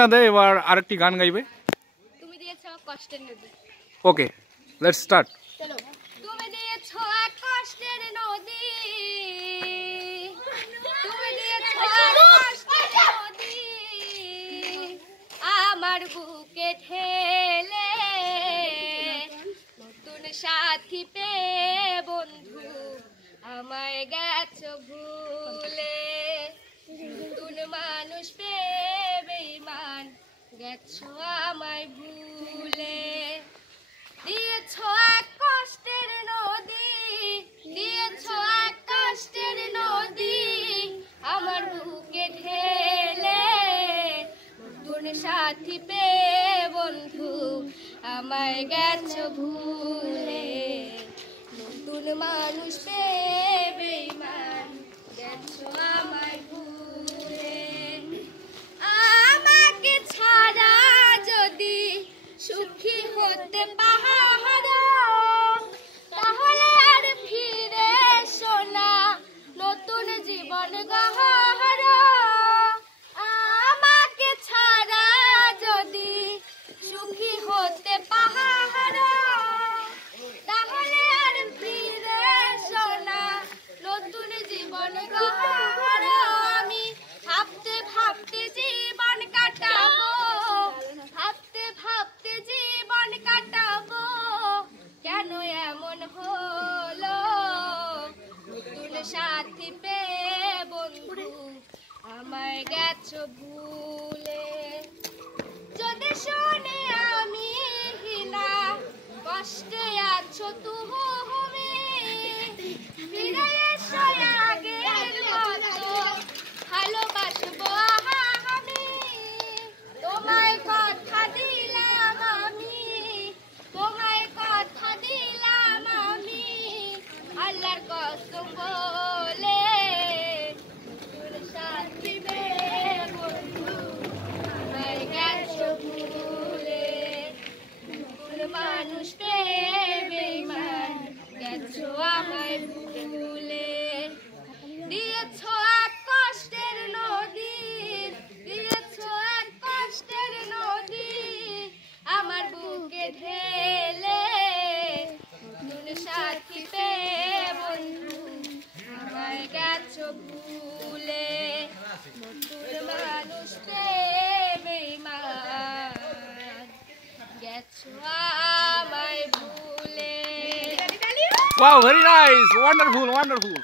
এবার আরেকটি গান গাইবে। তুমি দিয়েছো কষ্টের নদী। ওকে, লেটস স্টার্ট। চলো। তুমি দিয়েছো কষ্টের নদী, তুমি দিয়েছো কষ্টের নদী, আমার বুকে ঠেলে নতুন সাথী পেয়ে বন্ধু আমায় গেছো ভুলে, নতুন মানুষ পেয়ে বেঈমান গেছো আমায় ভুলে। দিয়েছো এক কষ্টের নদী, দিয়েছো এক কষ্টের নদী, আমার বুকে ঢেলে নতুন সাথী পেয়ে বন্ধু আমায় গেছো ভুলে, নতুন মানুষ পেয়ে বেঈমান গেছো আমায় ভুলে। আমাকে ছাড়া যদি সুখী হতে পারো তাহলে আর ফিরে এসো না, নতুন জীবন গড়ো। আমাকে ছাড়া যদি সুখী হতে পারো তাহলে আর ফিরে এসো না, নতুন জীবন গড়ো। আমি ভাবতে ভাবতে জীবন কাটাবো, ভাবতে ভাবতে জীবন কাটাবো, কেন এমন হলো, নতুন সাথী পেয়ে বন্ধু আমায় গেছো ভুলে। যদি শুনে আমি হিনা কষ্টে আছো তুমি, ফিরে এসো আগের মতো ভালোবাসবো আমি, তোমায় কথা দিলাম আমি, তোমায় কথা দিলাম আমি, আল্লাহর কসম বলে, নতুন সাথী পেয়ে বন্ধু আমায় গেছো ভুলে, নতুন মানুষ পেয়ে বেঈমান গেছো আমায় ভুলে। দিয়েছো এক কষ্টের নদী, দিয়েছো এক কষ্টের নদী, আমার বুকে ঢেলে নতুন সাথী পেয়ে বন্ধু আমায় গেছো ভুলে, নতুন মানুষ পেয়ে বেঈমান গেছো আমায় ভুলে। Wow, very nice, wonderful, wonderful.